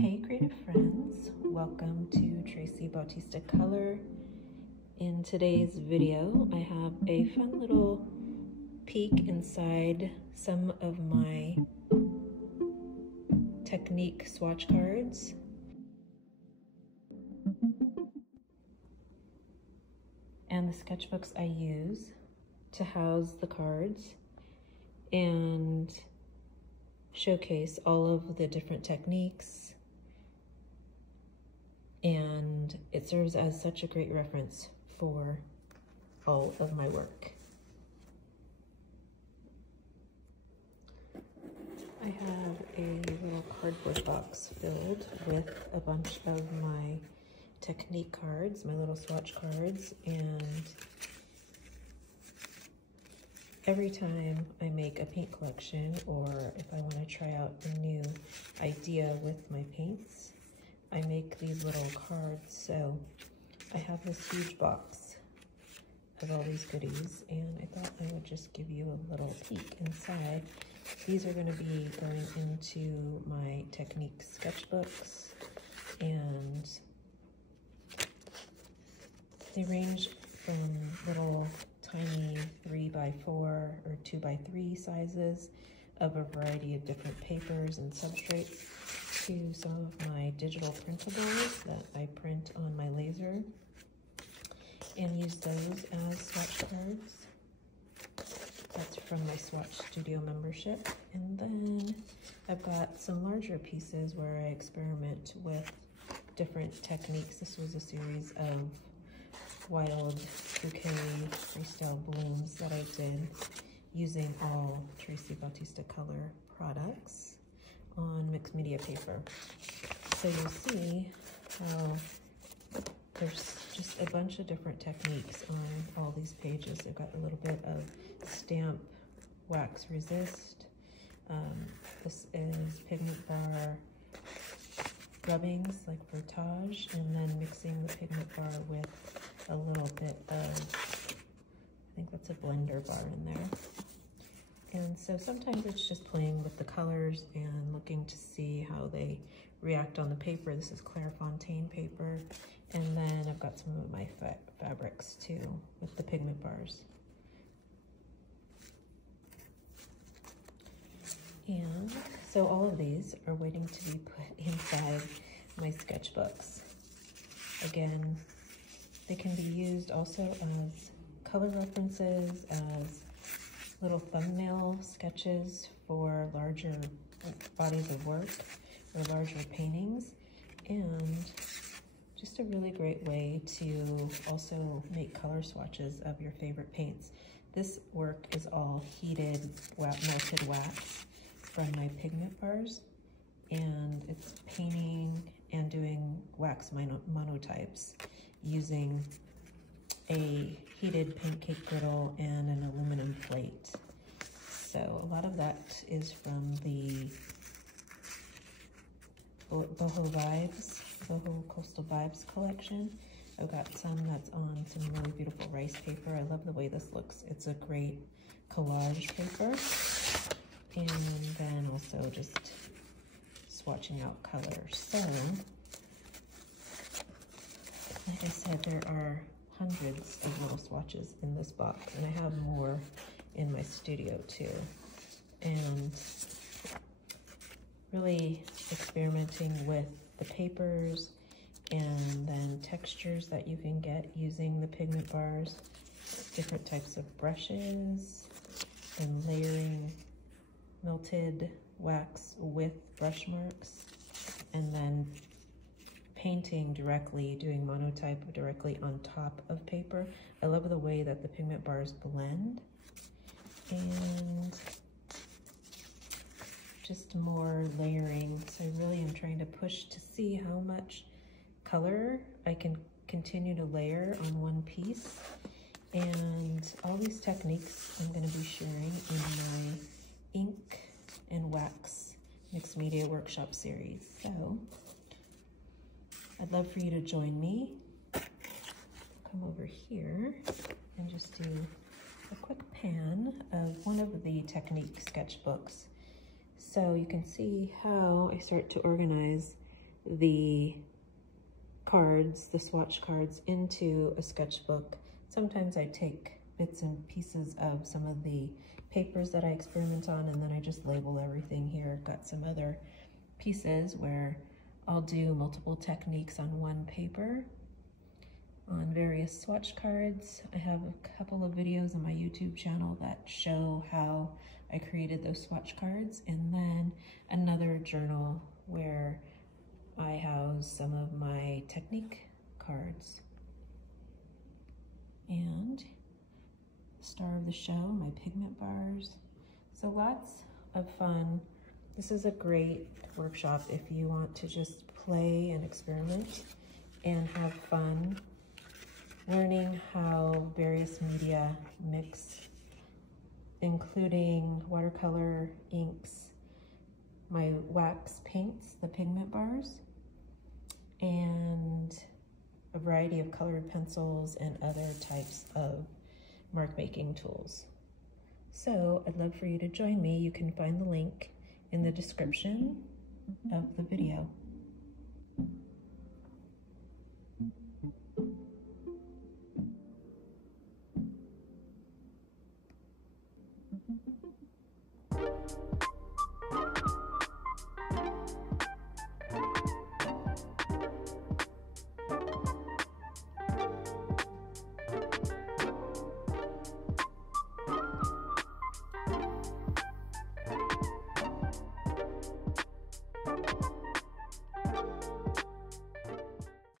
Hey creative friends, welcome to Traci Bautista Color. In today's video, I have a fun little peek inside some of my Technique swatch cards. And the sketchbooks I use to house the cards and showcase all of the different techniques, and it serves as such a great reference for all of my work. I have a little cardboard box filled with a bunch of my Technique cards, my little swatch cards, and every time I make a paint collection, or if I want to try out a new idea with my paints, I make these little cards. So I have this huge box of all these goodies, and I thought I would just give you a little peek inside. These are going to be going into my Technique sketchbooks, and they range from little tiny 3x4 or 2x3 sizes of a variety of different papers and substrates to some of my digital printables that I print on my laser and use those as swatch cards. That's from my Swatch Studio membership. And then I've got some larger pieces where I experiment with different techniques. This was a series of wild bouquet freestyle blooms that I did using all Traci Bautista Color products on mixed media paper. So you'll see how there's just a bunch of different techniques on all these pages. I've got a little bit of stamp wax resist. This is pigment bar rubbings like Versatility, and then mixing the pigment bar with a little bit of, I think that's a blender bar in there. And so sometimes it's just playing with the colors and looking to see how they react on the paper. This is Clairefontaine paper. And then I've got some of my fabrics too with the pigment bars. And so all of these are waiting to be put inside my sketchbooks. Again, they can be used also as color references, as little thumbnail sketches for larger bodies of work or larger paintings, and just a really great way to also make color swatches of your favorite paints. This work is all heated melted wax from my pigment bars, and it's painting and doing wax monotypes using a heated pancake griddle and an aluminum plate. So a lot of that is from the Boho Coastal Vibes collection. I've got some that's on some really beautiful rice paper. I love the way this looks. It's a great collage paper. And then also just swatching out colors. So, like I said, there are hundreds of little swatches in this box, and I have more in my studio too. And really experimenting with the papers and then textures that you can get using the pigment bars, different types of brushes, and layering melted wax with brush marks, and then painting directly, doing monotype directly on top of paper. I love the way that the pigment bars blend, and just more layering. So I really am trying to push to see how much color I can continue to layer on one piece. And all these techniques I'm going to be sharing in my ink and wax mixed media workshop series. So I'd love for you to join me. Come over here and just do a quick pan of one of the Technique sketchbooks. So you can see how I start to organize the cards, the swatch cards, into a sketchbook. Sometimes I take bits and pieces of some of the papers that I experiment on, and then I just label everything here. I've got some other pieces where I'll do multiple techniques on one paper on various swatch cards. I have a couple of videos on my YouTube channel that show how I created those swatch cards, and then another journal where I house some of my technique cards. And star of the show, my pigment bars. So lots of fun. This is a great workshop if you want to just play and experiment and have fun learning how various media mix, including watercolor inks, my wax paints, the pigment bars, and a variety of colored pencils and other types of mark making tools. So I'd love for you to join me. You can find the link in the description of the video.